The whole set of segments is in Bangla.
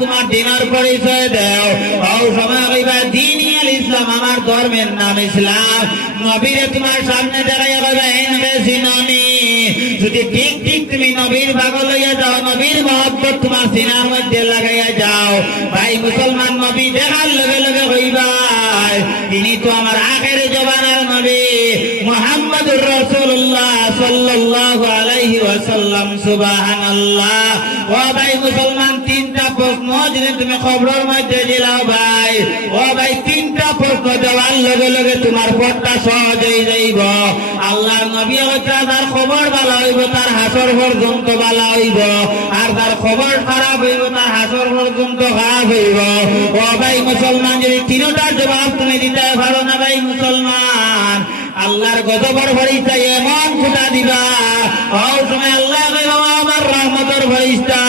তোমার দিনের পরিচয় দাও ও সময় কইবা দ্বীনি আল ইসলাম আমার ধর্মের নাম ইসলাম নবীরে তোমার সামনে দাঁড়াইয়া কইবা এনকে চিননি যদি ঠিক ঠিক তুমি নবীর পাগল হইয়া যাও নবীর মহব্বত তোমার সিনার মধ্যে লাগাইয়া যাও ভাই মুসলমান নবী দেখার লগে লগে কইবা তিনি তো আমার আখেরে জবানের নবী মুহাম্মদুর রাসূলুল্লাহ সাল্লাল্লাহু আলাইহি ওয়াসাল্লাম সুবহানাল্লাহ ও ভাই মুসলমান তিনটা প্রশ্ন যদি তুমি খবরের মধ্যে দিলাও ভাই ও ভাই তিনটা প্রশ্ন দেওয়ার লগে লগে তোমার পথটা সহজ হয়ে যাইব আল্লাহর নবী হইতা তার খবর ভালো হইব তার হাসর পর্যন্ত ভালো হইব আর তার খবর খারাপ হইব তার হাসর পর্যন্ত খারাপ হইব ও ভাই মুসলমান যদি তিনটার জবাব তুমি দিতে পারো না ভাই মুসলমান আল্লাহর গজবের ফেরেশতা এমন ফুটা দিবা ওই সময় আল্লাহ কইবা আমার রহমতের ফেরেশতা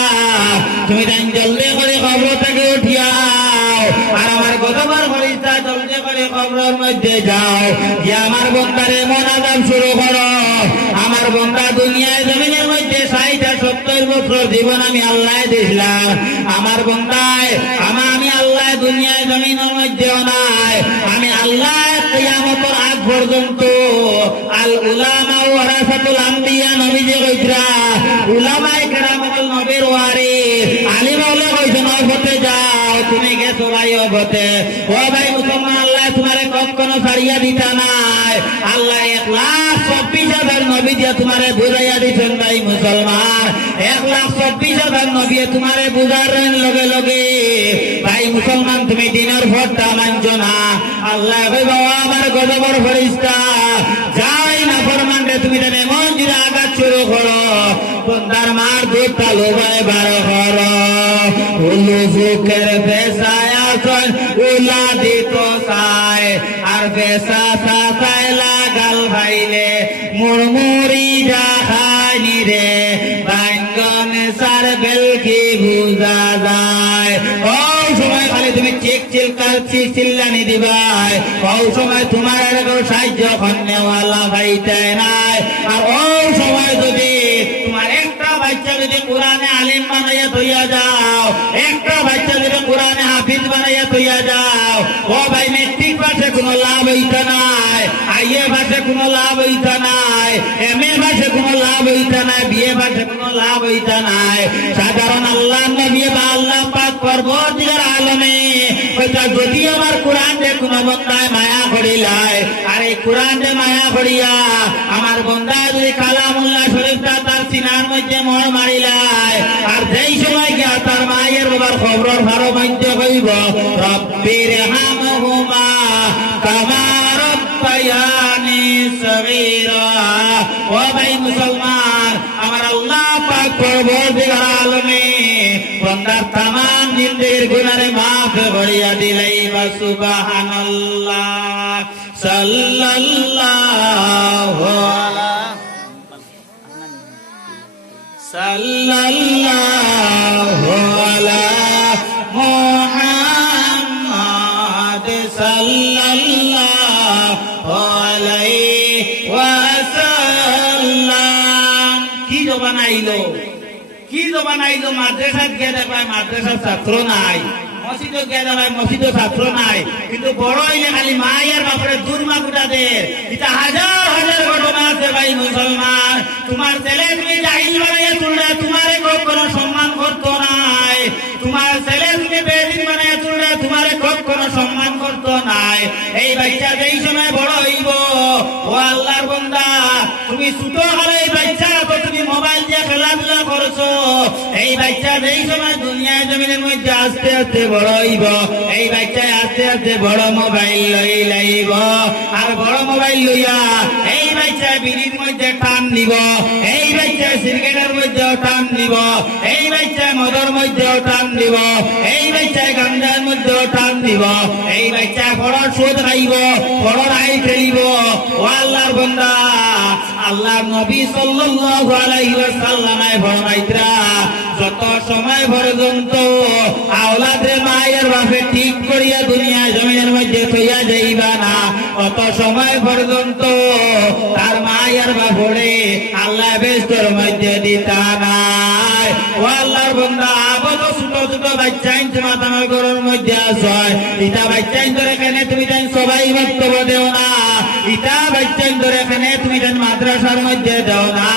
তুমি তাই জলদি করে কবর থেকে উঠিয়াও আর আমার গজবের ফেরেশতা জলদি করে কবরের মধ্যে যাও যে আমার বান্দার এমন আযাব শুরু করো আমার বান্দা দুনিয়ায় জমিনের মধ্যে 60-70 বছর জীবন আমি আল্লাহ দিলাম আমার বান্দায় আমি আল্লাহ দুনিয়ায় জমিনের মধ্যেও নাই আমি আল্লাহ কিয়ামতের আগ পর্যন্ত আল উলামা ওয়ারাসাতুল আম্বিয়া নবী যে কইরা উলামায়ে কেরাম হল নবীর ওয়ারিস আলিম হলে কইছেন হতে যাও তুমি গেছো ভাই হতে ও ভাই মুসলমান আল্লাহ তোমারে কখনো ছাড়িয়া দিতা নাই আল্লাহ 1,24,000 নবী দিয়ে তোমারে বুঝাইয়া দিছেন ভাই মুসলমান 1,24,000 নবী তোমারে বুঝার লগে লগে ভাই মুসলমান তুমি দিনের ভরটা মানছো না আল্লাহ কইবা আমার গজবের ফেরেশতা যাই না ফরমানরে তুমি দেন এমন যদি আঘাত শুরু করো বন্দার মার দুধ তালু ভাই বার করো উলু জুকের বেসায়া চল উলা দিত সাই আর বেসা সাসাই লাগাল ভাইলে মুরমুরি জাহানি রে বাঙ্গন সার বেলকি বুঝা যায় ও সময় খালি তুমি চেক চিলকাচ্ছি চিল্লানি দিবাই ওই সময় তোমার আর কেউ সাহায্য নেওয়ালা ভাইতে নাই আর ওই সময় যদি তোমার একটা বাচ্চা যদি কোরআনে আলিম বানাইয়া থইয়া যাও একটা বাচ্চা যদি কোরআনে হাফিজ বানাইয়া থইয়া যাও ও ভাই মেট্রিক পাশে কোনো লাভ হইতা নাই আইএ পাশে কোনো লাভ হইতা নাই এমএ পাশে কোনো লাভ হইতা নাই বিএ পাশে কোনো লাভ হইতা নাই সাধারণ আল্লাহ নবী বা আল্লাহ পাক পরবর্তীকার আলমে ওইটা যদি আমার কোরআন দে কোনো বন্দায় মায়া করিলাই আর এই কোরআন দে মায়া করিয়া আমার বন্দায় যদি কালামুল্লাহ শরীফটা তার সিনার মধ্যে মোহর মারিলাই আর যেই সময় গিয়া তার মায়ের বাবার খবর ভালো মধ্যে হইব রব্বির হামহুমা কামা রব্বায়ানি সগীরা ও ভাই মুসলমান আমার আল্লাহ পাক পরবর্তীকার আলমে বন্দার तमाम জিন্দেগির গুনাহে maaf করিয়া দিলাই বা সুবহানাল্লাহ সাল্লাল্লাহু আলা সাল্লাল্লাহু আলা মুহাম্মাদ সাল্লাল্লাহু আলাইহি ওয়াসাল্লাম কি জবান আইলো কি জবান আইলো মাদ্রাসাত গিয়ে দেখবাই মাদ্রাসার ছাত্র নাই মসজিদে গিয়ে দেখবাই মসজিদে ছাত্র নাই কিন্তু বড় হইলে খালি মায়ের বাপরে দুর্মা গুটাদের এটা হাজার হাজার ঘটনা আছে ভাই মুসলমান তোমার ছেলে তুমি জাহিল বানাইয়া তুললে তোমারে কোনো সম্মান করতো নাই তোমার ছেলে তুমি বেদিন বানাইয়া তুললে তোমারে কোনো সম্মান করতো নাই এই বাচ্চা যেই সময় বড় হইব ও আল্লাহর বান্দা তুমি ছোট হলে এই বাচ্চা তুমি মোবাইল দিয়ে খেলাধুলা করছো এই বাচ্চা যেই সময় দুনিয়ায় জমিনের মধ্যে আস্তে আস্তে বড় হইব এই বাচ্চায় আস্তে আস্তে বড় মোবাইল লই লাইব আর বড় মোবাইল লইয়া এই বাচ্চা বিড়ির মধ্যে টান দিব এই বাচ্চা সিগারেটের মধ্যেও টান দিব এই বাচ্চা মদের মধ্যেও টান দিব এই বাচ্চা গাঞ্জার মধ্যেও টান দিব এই বাচ্চা বড় সুদ খাইব বড় রাই খেলিব ও আল্লাহর বান্দা আল্লাহর নবী সাল্লাল্লাহু আলাইহি ওয়াসাল্লামে ফরমাইতরা যত সময় পর্যন্ত আওলাদে মায়ের বাপে ঠিক করিয়া দুনিয়া জমিনের মধ্যে থইয়া যাইবা না তত সময় পর্যন্ত তার মা মায়ের বাপরে আল্লাহ বেস্তর মধ্যে দিতা নাই। ও আল্লাহর বান্দা আবদ ছোট ছোট বাচ্চাইন তোমার ঘরের মধ্যে আসয়, ইটা বাচ্চাইন ধরে এখানে তুমি তাই সবাই বক্তব্য দেও না, ইটা বাচ্চাইন ধরে এখানে তুমি তাই মাদ্রাসার মধ্যে দেও না।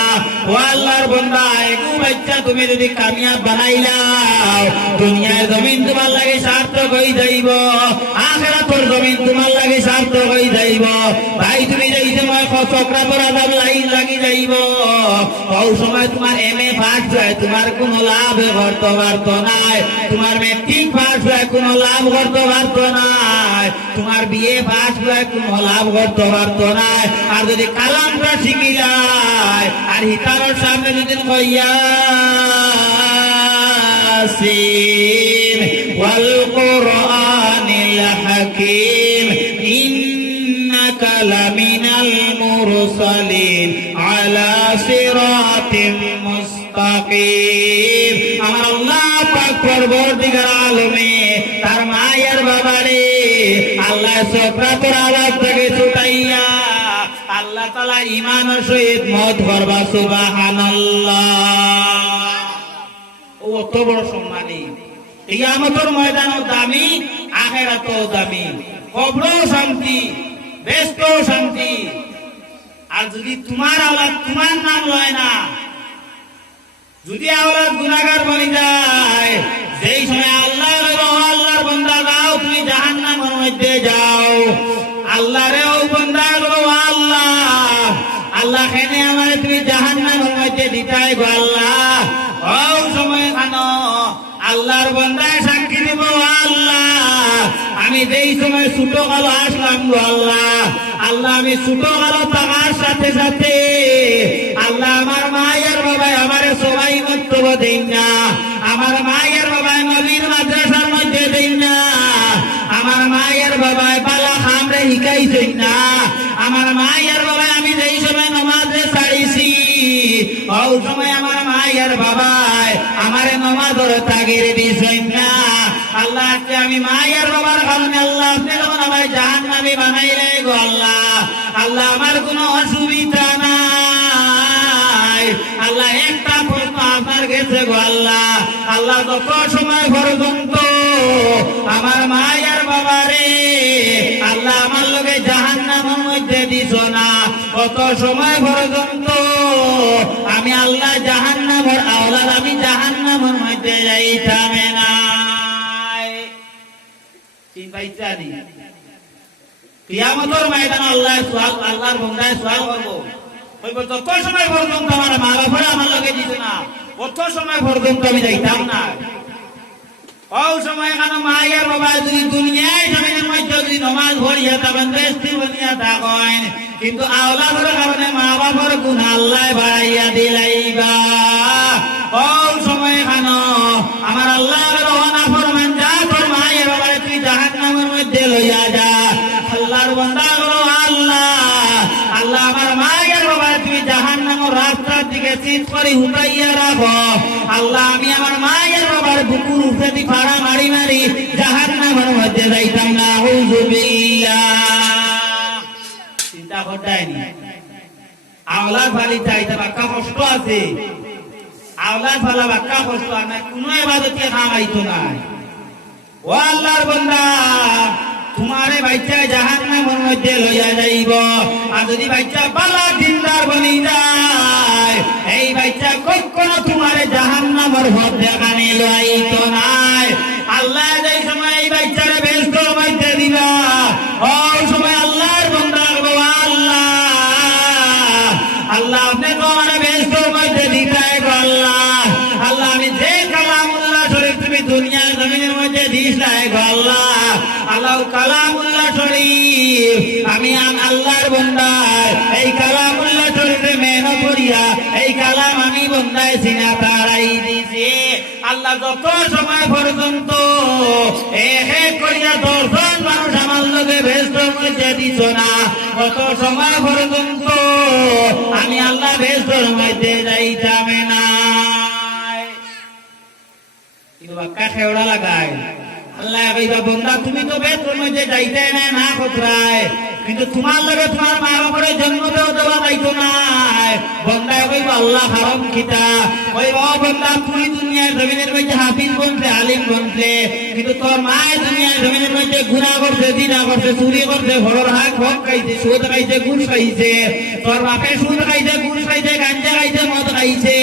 ও আল্লাহর বান্দা একটু বাচ্চা তুমি যদি কামিয়াব বানাইলাও, দুনিয়ার জমিন তোমার লাগে সার্থক হয়ে যাইব, আখিরাতের জমিন তোমার লাগে সার্থক হয়ে যাইব। ভাই তুমি যেই সময় চক্রান্তর আযাব লাগি যাইব, ওই সময় তোমার এমএ পাস হয় তোমার কোনো লাভ করতে পারত নাই, তোমার ম্যাট্রিক পাস হয় কোনো লাভ করতে পারত নাই, তোমার বিএ পাস হয় কোনো লাভ করতে পারত নাই। আর যদি কালামটা শিখি যায় আর হিতারের সামনে যদি কইয়া ইয়াসিন ওয়াল কুরআনিল হাকীম ইন্নাকা লামিনাল মুরসালিন আলা সিরাতিম মুস্তাকিম। আমার আল্লাহ পাক পরবর্তীকার আলমে তার মায়ের বাবারে আল্লাহ সক্রাতের আওয়াজ থেকে ছুটাইয়া আল্লাহ তাআলা ঈমানের সহিত মত করবা। সুবহানাল্লাহ। ও অত বড় সম্মানী, কিয়ামতের ময়দানও দামি, আখিরাতও দামি, কবরও শান্তি, বেহেশতও শান্তি। আর যদি তোমার আওলাদ তোমার নাম লয় না, যদি আওলাদ গুনাহগার বনি যায়, যেই সময় আল্লাহ আল্লাহর বান্দা যাও তুমি জাহান্নামের মধ্যে যাও, আল্লাহরে ও বান্দা গো আল্লাহ, আল্লাহ কেন আমারে তুমি জাহান্নামের মধ্যে দিতাই গো আল্লাহ। ও সময় খানো আল্লাহর বান্দায় সাক্ষী দিব, আল্লাহ আমি যেই সময় ছোট কালো আসলাম গো আল্লাহ, আল্লাহ আমি ছোট কালো থাকার সাথে সাথে আল্লাহ আমার মায়ের বাবাই আমারে সবাই বক্তব্য দেন না, আমার মায়ের বাবাই নবীর মাদ্রাসার মধ্যে দেন না, আমার মায়ের বাবাই পালা খামরে শিখাইছেন না, আমার মায়ের বাবাই আমি যেই সময় নামাজে ছাড়িছি ওই সময় আমার মায়ের বাবাই আমারে নামাজের তাগির দিছেন না। আল্লাহ আমি মায়ের বাবার কারণে আল্লাহ আপনি যখন আমায় জাহান্নামী বানাইলে গো আল্লাহ, আল্লাহ আমার কোনো অসুবিধা নাই, আল্লাহ একটা প্রশ্ন আপনার গেছে গো আল্লাহ, আল্লাহ যত সময় পর্যন্ত আমার মায়ের বাবারে আল্লাহ আমার লগে জাহান্নামের মধ্যে দিছ না, কত সময় পর্যন্ত আমি আল্লাহ জাহান্নামের আওলাদ আমি জাহান্নামের মধ্যে যাইতাম না। চিন্তাইছানি কিয়ামতের ময়দানে আল্লাহ সুয়াল আল্লাহর বান্দায় সুয়াল করব, ওই যত সময় পর্যন্ত আমার মা বাবারা আমার লগে দিছ না, কত সময় পর্যন্ত আমি যাইতাম না। ওই সময় কেন মায়ের বাবা যদি দুনিয়ায় জমিনের মধ্যে যদি নমাজ পড়িয়া তখন বেস্তি বনিয়া থাকেন, কিন্তু আওলাদের কারণে মা বাবার গুনাহ আল্লাহ বাড়াইয়া দিলাইবা। ওই সময় কেন আমার আল্লাহর নাফরমান যা তোর মায়ের বাবারে তুই জাহান্নামের মধ্যে লইয়া যা, আল্লাহর বান্দা আল্লাহ আল্লাহ আমার মায়ের বাবারে তুমি জাহান্নামের রাস্তার দিকে চিৎ করে উঠাইয়া রাখো, আল্লাহ আমি আমার মায়ের বাবার বুকুর উপরে দি পাড়া মারি মারি জাহান্নামের মধ্যে যাইতাম না। আউযুবিল্লাহ। চিন্তা করতেনি আওলাদ ফালি চাইতে বাক্কা কষ্ট আছে, আওলাদ ফালা বাক্কা কষ্ট আর না, কোনো ইবাদতকে খামাইতো না। ও আল্লাহর বান্দা তোমারে বাচ্চা জাহান্নামের মধ্যে লইয়া যাইব, আর যদি বাচ্চা বালা দিনদার বনি যায় এই বাচ্চা কখনো তোমারে জাহান্নামের মধ্যে কানে লইতো নাই। আল্লাহ যেই সময় এই বাচ্চারে বেহেশতের মধ্যে দিবা ওই সময় আল্লাহর বান্দা গো আল্লাহ আল্লাহ আপনি তোমার বেহেশতের মধ্যে দিতাই গো আল্লাহ, আল্লাহ আমি যে কালামুল্লাহ শরীফ তুমি দুনিয়ার জমিনের মধ্যে দিস নাই গো আল্লাহ, আল্লাহ কালামুল্লাহ শরীফ আমি আল্লাহর বান্দা এই কালামুল্লাহ শরীফে মেহনত করিয়া এই কালাম আমি বান্দায় সিনা তারাই দিছি। আল্লাহ যত সময় পর্যন্ত এক করিয়া 10 জন মানুষ আমার লগে বেহেশতের মধ্যে দিছ না, কত সময় পর্যন্ত আমি আল্লাহ বেহেশতের মধ্যে যাইতাম না। কিন্তু বাক্কা খেওড়া লাগায় আল্লাহ কইবা বান্দা তুমি তো বেহেশতের মধ্যে যাইতে না না কোথায়, কিন্তু তোমার লগে তোমার মা বাপরে জন্ম দেওয়া যাইতো না বন্দায় কইব আল্লাহ হারাম কিতা কইব বন্দা তুই দুনিয়ার জমিনের মধ্যে হাফিজ বনছে আলিম বনছে কিন্তু তোর মায়ের দুনিয়ার জমিনের মধ্যে গুনাহ করছে জিনা করছে চুরি করছে ঘরের হাক ভোগ খাইছে সুদ খাইছে ঘুষ খাইছে তোর বাপে সুদ খাইছে ঘুষ খাইছে গাঞ্জা খাইছে মদ খাইছে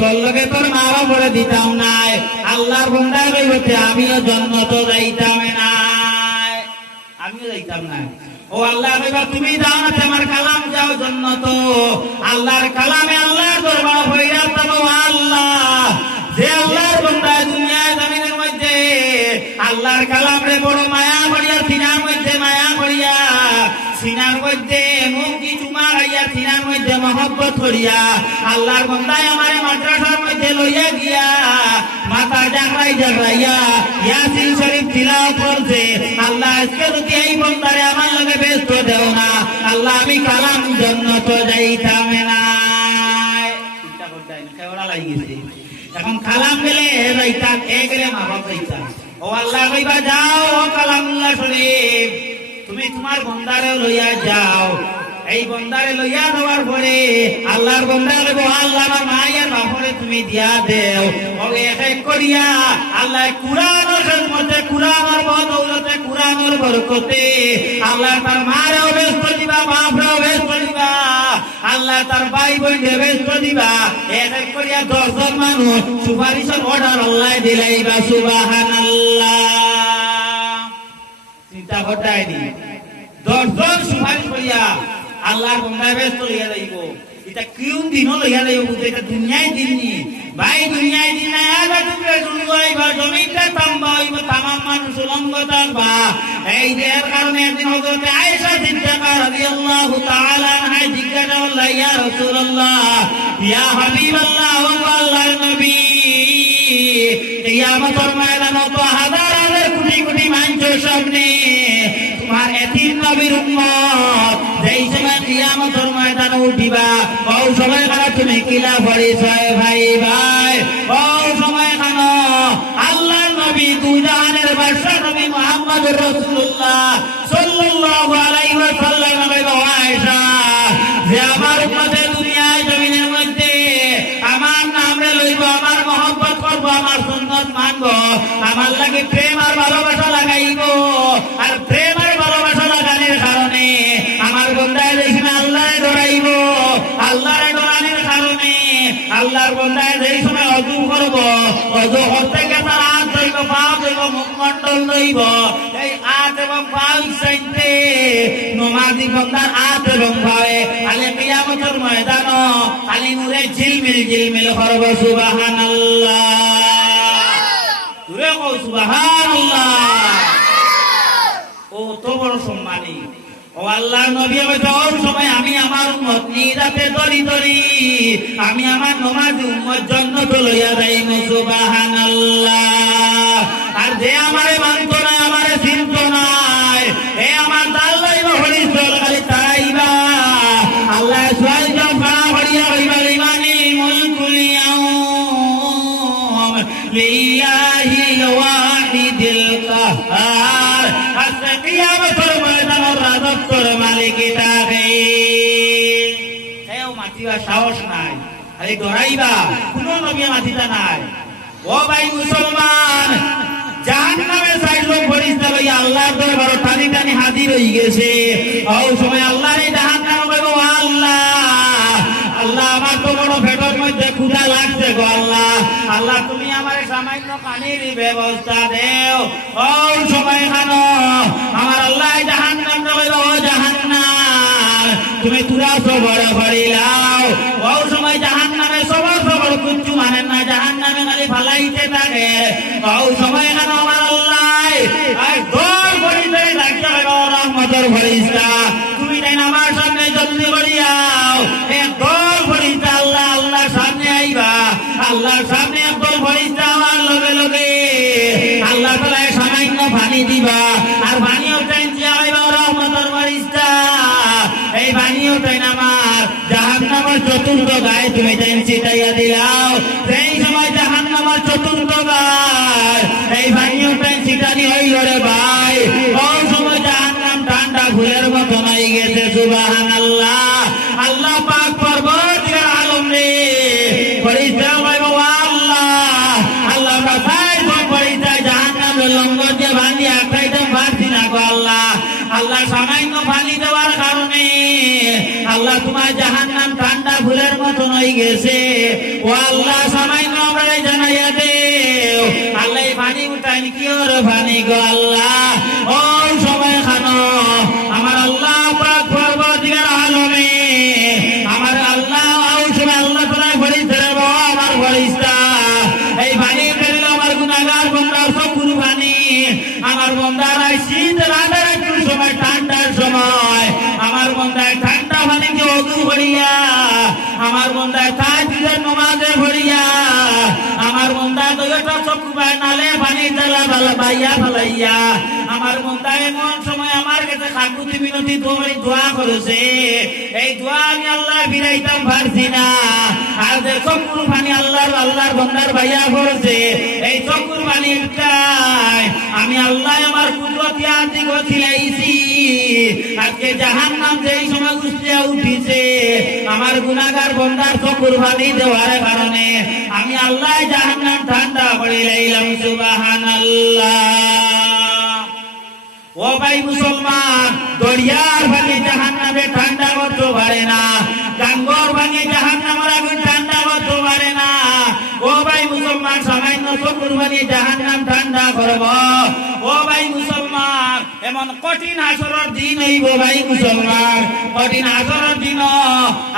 তোর লগে তোর মা বাপরে দিতাম নাই আল্লাহর বন্দা কইবতে আমিও জান্নাত যাইতাম না আমিও যাইতাম না ও আল্লাহ কইবা তুমি যাও না তোমার কালাম যাও জান্নাত আল্লাহর কালামে আল্লাহর দরবার হইয়া তবে আল্লাহ যে আল্লাহর বান্দা দুনিয়ার জমিনের মধ্যে আল্লাহর কালামরে বড় মায়া করিয়া সিনার মধ্যে মায়া করিয়া সিনার মধ্যে মুখি চুমা গাইয়া সিনার মধ্যে মহব্বত করিয়া আল্লাহর বান্দায় আমারে মাদ্রাসার মধ্যে লইয়া গিয়া মাথা জাগরাইয়া ইয়াসিন শরীফ তিলাওয়াত করছে আল্লাহ আজকে যদি এই বান্দারে আমার লগে ব্যস্ত দেও না আল্লাহ আমি কালাম জান্নাত যাইতাম না চিন্তা করতে কেওড়া লাগি গেছে এখন কালাম গেলে যাইতাম গেলে মা বাপ যাইতাম ও আল্লাহ কইবা যাও ও কালামুল্লাহ শরীফ তুমি তোমার বন্দারে লইয়া যাও এই বন্দারে লইয়া দেওয়ার পরে আল্লাহর বন্দা কইব আল্লাহ আমার মায়ের বাপরে তুমি দিয়া দেও ওকে এক করিয়া আল্লাহ কুরআনের খেদমতে কুরআনের বদৌলতে কুরআনের বরকতে আল্লাহ তার মারেও ব্যস্ত দিবা বাপরেও ব্যস্ত দিবা আল্লাহ তার ভাই বোনকে ব্যস্ত দিবা এক করিয়া 10 জন মানুষ সুপারিশের অর্ডার আল্লাহ দিলাইবা সুবহানাল্লাহ চিন্তা করতাই দি 10 জন সুপারিশ করিয়া আল্লাহর বন্দা ব্যস্ত লইয়া যাইব এটা কোন দিন লইয়া যাইব এটা দুনিয়ায় দিন নি ভাই দুনিয়ায় দিন না আদা তুমি শুনবাইবা জমিটা তাম্বা হইব তামাম মানুষ উলঙ্গ থাকবা এই দেহের কারণে একদিন হযরত আয়েশা সিদ্দিকা রাদিয়াল্লাহু তাআলা আনহা জিজ্ঞাসা করলেন ইয়া রাসূলুল্লাহ ইয়া হাবিবাল্লাহ ও আল্লাহর নবী কিয়ামতের ময়দানে তো হাজার হাজার কোটি কোটি মানুষের সামনে তোমার এতিম নবীর উম্মত যেই সময় কিয়ামতের ময়দানে উঠিবা ওই সময় কারা তুমি কিলা পরিচয় ভাই ভাই ওই সময় কেন আল্লাহর নবী দুই জাহানের বাদশা নবী মুহাম্মদুর রাসূলুল্লাহ সাল্লাল্লাহু আলাইহি ওয়াসাল্লাম কইবা আয়েশা যে আমার উম্মতের দুনিয়ায় জমিনের মধ্যে আমার নামে লইব আমার মহব্বত করব আমার সুন্নাত মানব আমার লাগে প্রেম আর ভালোবাসা লাগাইব আর প্রেম আর ভালোবাসা লাগানোর কারণে আমার বন্দায় দেখি আল্লাহরে ডরাইব আল্লাহরে ডরানোর কারণে আল্লাহর বন্দায় যেই সময় অজু করব অজু করতে গিয়ে তার হাত ধরব পা ধরব মুখমণ্ডল ধরব এই হাত এবং পা চাইতে নমাজি বন্দার হাত এবং পায়ে আলে কিয়ামতের ময়দান আলে নূরে ঝিলমিল ঝিলমিল করব সুবহানাল্লাহ তুরে কও সুবহানাল্লাহ ও তো বড় সম্মানী ও আল্লাহর নবী কইতো ওই সময় আমি আমার উম্মত নিরাতে দরি আমি আমার নমাজ উম্মত জান্নাত লইয়া যাইব সুবহানাল্লাহ আর যে আমারে মানত না আমারে চিনত না এ আমার দাল লইব হরিচল খালি তাইবা আল্লাহ সুবহান ফাড়া হরিয়া হইবা ইমানি মুলকুল ইয়াউম লিল্লাহিল ওয়াহিদিল কাহ্হার আজকে কিয়ামতের ময়দানের রাজত্বের মালিক তাকে কেউ মাতিবা সাহস নাই আরে ডরাইবা কোনো নবী মাতিতা নাই ও ভাই মুসলমান জাহান্নামে সাইডলো ফেরেশতা লইয়া আল্লাহর দরবারে টানি টানি হাজির হই গেছে ওই সময় আল্লাহর এই জাহান্নাম কইবো আল্লাহ আল্লাহ আমার তো বড় পেটের মধ্যে ক্ষুধা লাগছে গো আল্লাহ আল্লাহ তুমি আমারে সামান্য পানির ব্যবস্থা দেও ওই সময় খানো আমার আল্লাহ জাহান্নাম কইবো ও জাহান্নাম তুমি তুরা সবর করিলাও ওই সময় জাহান্নামে সবর কুচ্চু মানে না জাহান্নামে খালি ফালাইতে থাকে ওই সময় খানো আমার আল্লাহ আর দর করিতে ডাকতে কইবো রহমতের ফেরেশতা তুমি তাই আমার সামনে জলদি করিয়াও এক দল ফেরেশতা আল্লাহ আল্লাহর সামনে আইবা আল্লাহর সামনে এক দল ফেরেশতা আমার লগে লগে আল্লাহ তাআলা সামান্য পানি দিবা আর পানিও টাইনতে আইবা রহমতের ফেরেশতা এই পানিও টাইন আমার জাহান্নামের চতুর্থ গায়ে তুমি টাইন ছিটাইয়া দিলাও সেই সময় জাহান্নামের চতুর্থ গায় এই পানিও টাইন ছিটানি হইল রে ভাই ওই সময় জাহান্নাম ঠান্ডা ফুলের মতো পানি উঠাই কি ওর পানি গো আল্লাহ ওই সময় খানো আমার আল্লাহ পাক পরবর্তীকার আলমে আমার আল্লাহ ওই সময় আল্লাহ তাআলা ফেরেশতা আমার ফেরেশতা এই পানি ফেললো আমার গুনাহগার বান্দার সব গুরু পানি আমার বান্দারা শীত রাতের একটু সময় ঠান্ডার সময় আমার বান্দায় ঠান্ডা পানিতে ওযু করিয়া আমার বান্দায় তাহাজ্জুদের নামাজে পড়িয়া আমার বান্দা দুইটা চক্ষু পায় নালে পানি জ্বালা ভালো পাইয়া ফলাইয়া আমার বান্দা এমন সময় আমার কাছে কাকুতি মিনতি দোয়া করেছে এই দোয়া আমি আল্লাহ ফিরাইতাম পারছি না আর যে চক্ষুর পানি আল্লাহর বান্দার ভাইয়া পড়েছে এই চক্ষুর পানিটাই আমি আল্লাহ আমার কুদরতি আদি গছিলাইছি আজকে জাহান্নাম যেই সময় উঠিয়া উঠিছে আমার গুনাহগার বান্দার চক্ষুর পানি দেওয়ার কারণে আমি আল্লাহ জাহান্নাম ঠান্ডা করে লাইলাম সুবহানাল্লাহ ও ভাই মুসলমান দরিয়ার পানি জাহান্নামে ঠান্ডা করতে পারে না গাঙ্গর পানি জাহান্নামের আগুন ঠান্ডা করতে পারে না ও ভাই মুসলমান সামান্য চক্ষুর পানি জাহান্নাম ঠান্ডা করব ও ভাই মুসলমান এমন কঠিন হাসরের দিন হইব ভাই মুসলমান কঠিন হাসরের দিন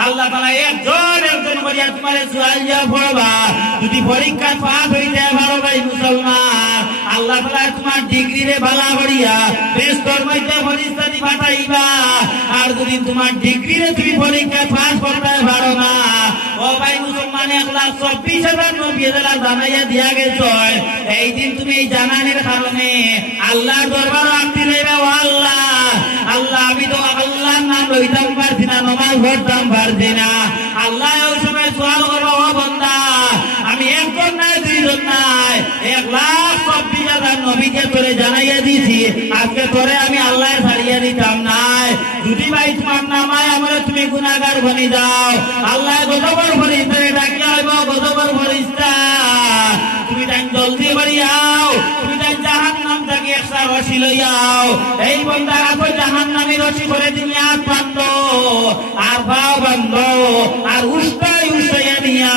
আল্লাহ তাআলা একজন করিয়া তোমারে সুয়াল দিয়া পড়বা যদি পরীক্ষা পাস হইতে পারো ভাই মুসলমান আল্লাহ তাআলা তোমার ডিগ্রি রে ভালো করিয়া বেস্তর মধ্যে ফেরেশতা দি পাঠাইবা আর যদি তোমার ডিগ্রি রে তুমি পরীক্ষা পাস করতে পারো না ও ভাই মুসলমান 1,24,000 জানাইয়া দিয়া গেছে এই দিন তুমি এই জানানির কারণে আল্লাহর দরবারে আরতি লইবা ও আল্লাহ আল্লাহ আমি তো আল্লাহর নাম লইতাম পারছি না নামাজ পড়তাম পারছি না আল্লাহ ওই সময় সওয়াল করবা ও বান্দা আমি একজন নাই দুইজন নাই 1,24,000 নবীকে তোরে জানাইয়া দিয়েছি আজকে তোরে আমি আল্লাহ ছাড়িয়া দিতাম নাই যদি ভাই তোমার নামায় আমার তুমি গুনাহগার বনি দাও আল্লাহ গজবের ফেরেশতারে ডাকিয়া হইব গজবের ফেরেশতা তুমি তাই জলদি বাড়ি আও তুমি তাই জাহান্নাম থেকে একটা রশি লইয়াও এই বান্দার হাতে জাহান্নামী রশি করে দিলে হাত বান্ধো আর পাও বান্ধো আর উস্তাইয়া নিয়া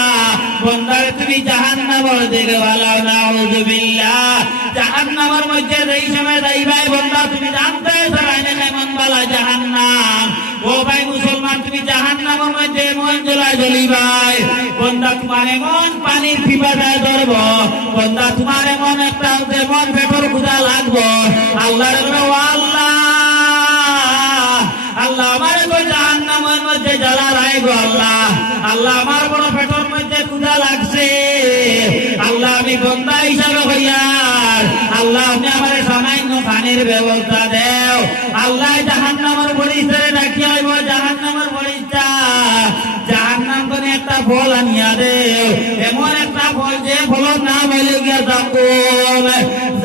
বান্দার তুমি জাহান্নামের দিকে ভালো নাউযুবিল্লাহ জাহান্নামের মধ্যে এই সময় যাইবাই বান্দা তুমি জানতে চাই না কেমন বালা জাহান্নাম ও ভাই মুসলমান তুমি জাহান্নামের মধ্যে এমন জ্বলিবাই বান্দা তোমার এমন পানির পিপাসায় ধরব বান্দা তোমার এমন একটা এমন পেটর ক্ষুধা লাগবো আল্লাহর ও আল্লাহ আল্লাহ আমার তো জাহান্নামের মধ্যে জ্বালা রাখবো আল্লাহ আল্লাহ আমার বড় পেটর মধ্যে ক্ষুধা লাগছে আল্লাহ আমি বান্দা হিসাবে হইয়ার আল্লাহ আপনি আমার সামান্য পানির ব্যবস্থা দেও আল্লাহ জাহান্নামের ফেরেশতারে ডাকিয়া হইব জাহান্নামের ফেরেশতা জাহান্নাম কোন একটা ফল আনিয়া দেও এমন একটা ফল যে ফলের নাম হইলে গিয়া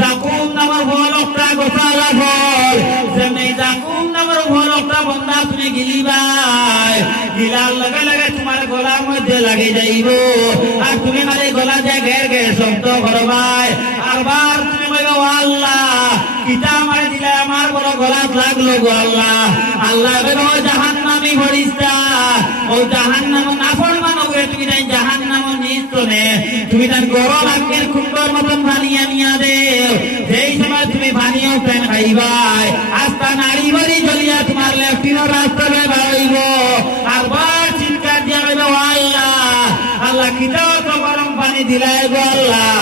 জাকুম নামের ফল একটা গোসালা ফল যেমনি জাকুম নামের ফল একটা বান্দা তুমি গিলিবাই গিলার লগে লগে তোমার গলার মধ্যে লাগে যাইব আর তুমি খালি গলা দিয়ে ঘের ঘের শব্দ করবাই আরবার তুমি কইবা ও আল্লাহ কিতা আমার দিলে আমার বড় গলাত লাগলো গো আল্লাহ আল্লাহ বেরো জাহান্নামী ফেরেশতা ও জাহান্নাম নাফরমান হয়ে তুমি তাই জাহান্নাম নিস্তনে তুমি তার গরম আগুনের কুণ্ডর মতন পানি আনিয়া দেও যেই সময় তুমি পানি ওখান খাইবাই আস্তা নাড়ি বাড়ি জ্বলিয়া তোমার লেফটিনের রাস্তা বাড়াইব আরবার চিৎকার দিয়া কইবা ও আল্লাহ আল্লাহ কিতাও তো গরম পানি দিলাই গো আল্লাহ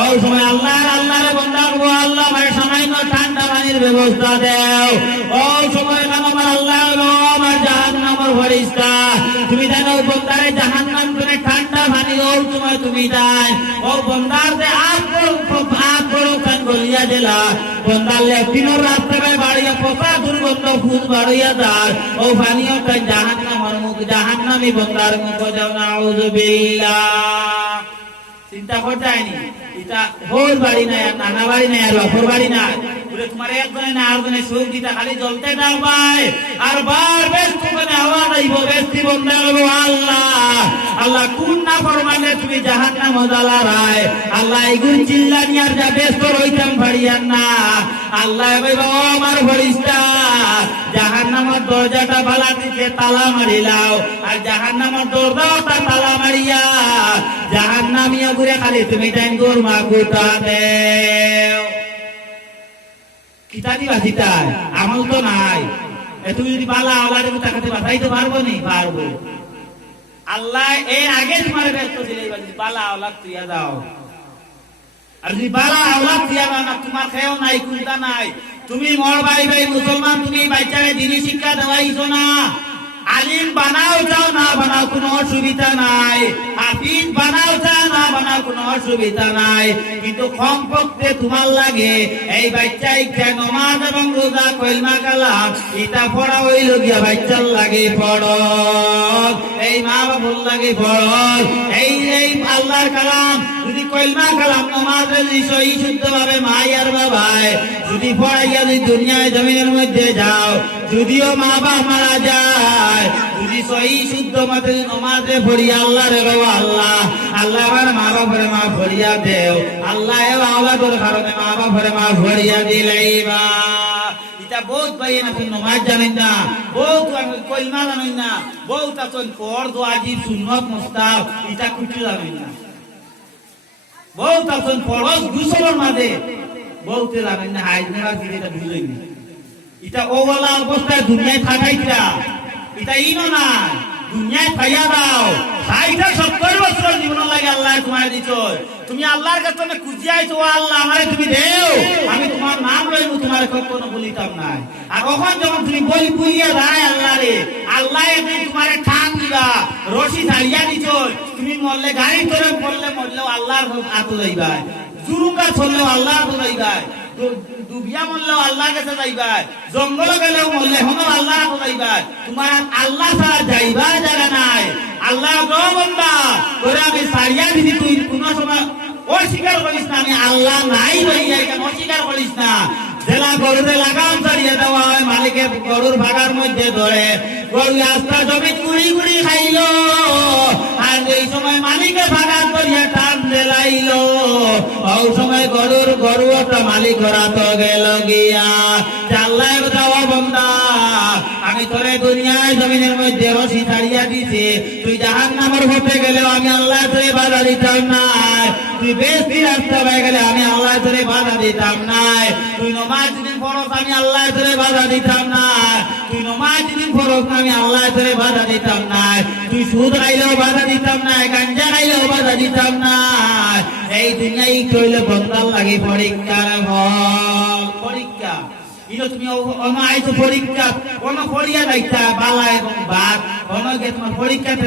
ওই সময় আল্লাহর বান্দা গো আল্লাহ আমার সামান্য ঠান্ডা পানির ব্যবস্থা দেও ওই সময় কেন আমার আল্লাহ আমার জাহান্নামের ফেরেশতা তুমি জানো বান্দারে জাহান্নাম করে ঠান্ডা পানি ওই সময় তুমি দাই ও বান্দার যে আগ করো কান গলিয়া দিলা বান্দার লেফটিনের রাস্তায় বাড়িয়া পোকা দুর্গন্ধ ফুল বাড়িয়া যায় ও পানিও তাই জাহান্নামের মুখ জাহান্নামী বান্দার মুখ যাও নাউযুবিল্লাহ চিন্তা করতেনি এটা হোর বাড়ি নাই আর নানা বাড়ি নাই আর বাপর বাড়ি নাই বলে তোমার একজনে না আরেকজনে সুখ দিতে খালি জ্বলতে দাও ভাই আর বার বেশ তুমি আওয়াজ আইব বেশি বন্ধা করবো আল্লাহ আল্লাহ কোন না ফরমানে তুমি জাহান্নাম জ্বালা রায় আল্লাহ এগুন চিল্লা নিয়ে আর যা ব্যস্ত রইতাম পারিয়ান না আল্লাহ কইবা ও আমার ফেরেশতা জাহান্নাম দরজাটা বালা দিতে তালা মারিলাও আর জাহান্নামের দরজাটা তালা মারিয়া জাহান্নামিয়া ঘুরে খালি তুমি টাইম গোর মা গোটা দেও কিতানি বাসিতায় আমল তো নাই তুমি যদি বালা আওলাদ তাকাতে বাঁচাইতে পারবো নি পারবো আল্লাহ এর আগে তোমার ব্যস্ত দিলে বালা আওলাদ তুইয়া দাও আর যদি বালা আওলাদ তুইয়া দাও না তোমার খেয়েও নাই কুলতা নাই তুমি মর ভাই ভাই মুসলমান তুমি বাচ্চাকে দিনী শিক্ষা দেওয়াইছো না আলিম বানাও চাও না বানাও কোনো অসুবিধা নাই হাফিজ বানাও চাও না বানাও কোনো অসুবিধা নাই কিন্তু কমপক্ষে তোমার লাগে এই বাচ্চাই নামাজ এবং রোজা কলমা কালাম এটা পড়া হইল গিয়া বাচ্চার লাগে পড় এই মা বাবার লাগে পড় এই আল্লাহর কালাম যদি কলমা কালাম নামাজে সহি শুদ্ধ ভাবে মাই আর বাবাই যদি পড়াইয়া যদি দুনিয়ায় জমিনের মধ্যে যাও যদিও মা বাবা মারা যায় যদি সহি শুদ্ধ মতে নামাজে পড়িয়া আল্লাহ রে বাবা আল্লাহ আল্লাহ আমার মা বাবার মা ভরিয়া দেও আল্লাহ এ আওলাদের কারণে মা বাবার মা ভরিয়া দিলাইবা এটা বহুত ভাই না তুমি নামাজ জানেন না বহুত কলমা জানেন না বহুত আছেন ফরজ ওয়াজিব সুন্নাত মুস্তাহাব এটা কিছু জানেন না বহুত আছেন ফরজ দুসবার মাঝে বহুত জানেন না হাইজনেরা এটা বুঝলেন না এটা ওওয়ালা অবস্থায় দুনিয়ায় থাকাইতা এটা ইনো না দুনিয়ায় পাইয়া দাও 60-70 বছর জীবন লাগে আল্লাহ তোমায় দিছো তুমি আল্লাহর কাছে তুমি খুঁজিয়াইছো আল্লাহ আমারে তুমি দেও আমি তোমার নাম লইব তোমার কখনো বলিতাম না আর কখন যখন তুমি বলিয়া যায় আল্লাহ রে আল্লাহ একদিন তোমারে ঠান দিবা রশি ধারিয়া দিছো তুমি মরলে গাড়ি ধরে পড়লে মরলেও আল্লাহর হাত যাইবা জুরুঙ্গা চললেও আল্লাহর হাত যাইবা দুবিয়া মরলেও আল্লাহর কাছে যাইবা জঙ্গল গেলেও মরলে হনো আল্লাহর কাছে যাইবা তোমার আল্লাহ ছাড়া যাইবা জায়গা নাই আল্লাহ গো বান্দা তোরে আমি সারিয়া দিছি তুই কোন সময় অস্বীকার করিস না আমি আল্লাহ নাই বলিয়া কেন অস্বীকার করিস না জেলা গরুরে লাগাম ছাড়িয়ে দেওয়া হয় মালিকের গরুর ভাগার মধ্যে ধরে গরু আস্তা জমি কুড়ি কুড়ি খাইলো আর এই সময় মালিকের ভাগার করিয়া টান দিলাইলো ওই সময় গরু একটা মালিক করা তো গেল গিয়া আল্লাহ দেওয়া বন্দা আমি তোরে দুনিয়ায় জমিনের মধ্যে রশি ছাড়িয়া দিছি তুই জাহান্নামের হতে গেলেও আমি আল্লাহ তোরে বাধা দিতাম না তুই বেশি রাস্তা হয়ে গেলে আমি আল্লাহ তোরে বাধা দিতাম না তুই নমাজ দিন ফরজ আমি আল্লাহ তোরে বাধা দিতাম না তুই নমাজ দিন ফরজ আমি আল্লাহ তোরে বাধা দিতাম না তুই সুদ খাইলেও বাধা দিতাম না গাঞ্জা খাইলেও বাধা দিতাম না এই দুনিয়ায় কইলে বন্দার লাগে পরীক্ষার ফল পরীক্ষা ইনো তুমি অন আইছো পরীক্ষা কোন পড়িয়া যাইতা বালা এবং বাদ কোন গে তোমার পরীক্ষা